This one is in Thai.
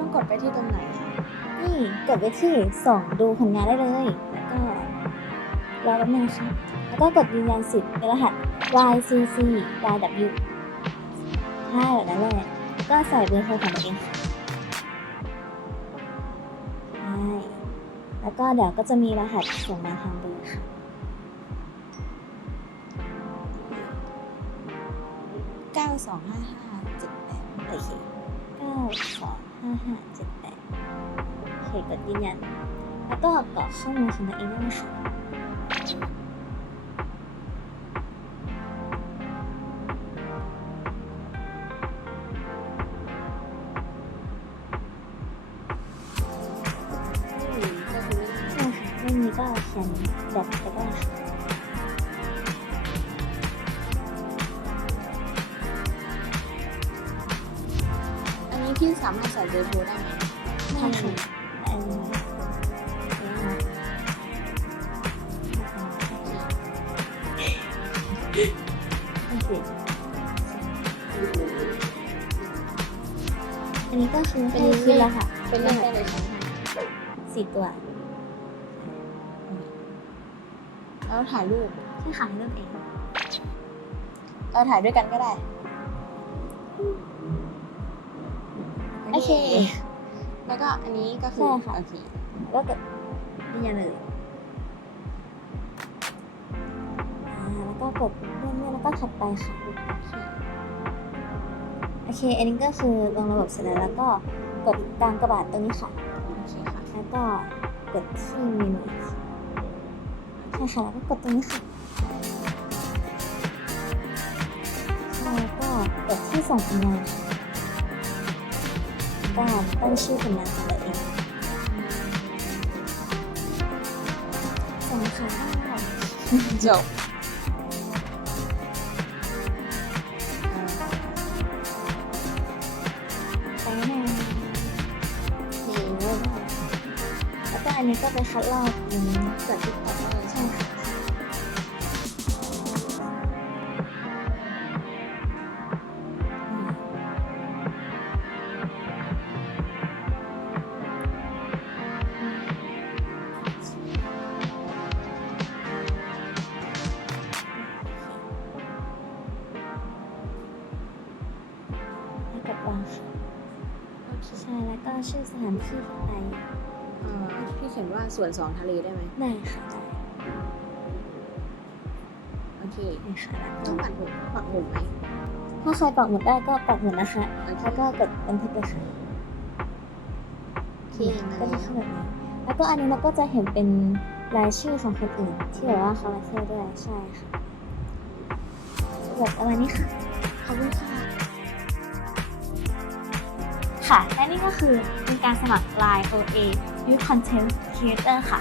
ต้องกดไปที่ตรงไหนอะนี่กดไปที่ส่งดูผลงานได้เลย แล้วก็รอแป๊บนึงค่ะแล้วก็กดยืนยันสิทธิ์ในรหัส YCC YW ใช่แบบนั้นแหละก็ใส่เบอร์โทรของตัวเองค่ะใช่แล้วก็เดี๋ยวก็จะมีรหัสส่งมาทางเบอร์ค่ะเก้าสองห้าห้าเจ็ดแปดโอเค เก้าสองห้าห้าเจ็ดแปดโอเคกดยืนยัน แล้วก็กรอกข้อมูลของตัวเองด้วยนะคะใช่ค่ะไม่มีก็เขียนแบบไปก็ได้ค่ะ พี่สามารถใส่เบอร์โทรได้ไหมได้ค่ะอันนี้นะคะโอเคอันนี้ก็คือให้คิดแล้วค่ะ เป็นเลขได้เลยใช่ไหมสี่ตัว แล้วถ่ายรูปใช่ค่ะให้เลือกเองเราถ่ายด้วยกันก็ได้ เค แล้วก็อันนี้ก็คือใช่ค่ะ โอเคแล้วก็กดยืนยันเลยอ่าแล้วก็กดเลื่อนๆแล้วก็ถัดไปค่ะโอเค อันนี้ก็คือลงระบบเสร็จแล้วแล้วก็กดกลางกระบาดตรงนี้ค่ะ โอเคค่ะแล้วก็กดที่เมนูใช่ค่ะ แล้วก็กดตรงนี้ค่ะใช่แล้วก็กดที่ส่งอีเมลค่ะ ก็ตั้งชื่อผลงานของตัวเองส่งค่ะจบไปแน่โอ้โหแล้วก็อันนี้ก็ไปคัดลอกอืมจากติ๊กต็อกเลยใช่ค่ะ วกดวางค่ะโอเคใช่แล้วก็ชื่อสถานที่ที่ไปเอ่อพี่เขียนว่าสวนสองทะเลได้ไหมได้ค่ะได้โอเคได้ค่ะแล้วต้องปักหมุดปักหมุดไหมถ้าใครปักหมุดได้ก็ปักหมุดนะคะโอเคแล้วก็กดบันทึกเลยค่ะโอเคก็มาจะแล้วขึ้นแบบนี้แล้วก็อันนี้เราก็จะเห็นเป็นรายชื่อของคนอื่นที่แบบว่าเขามาเที่ยวด้วยใช่ค่ะแบบประมาณนี้ค่ะขอบคุณค่ะ ค่ะ และนี่ก็คือเป็นการสมัคร Line OA Youth Content Creator ค่ะ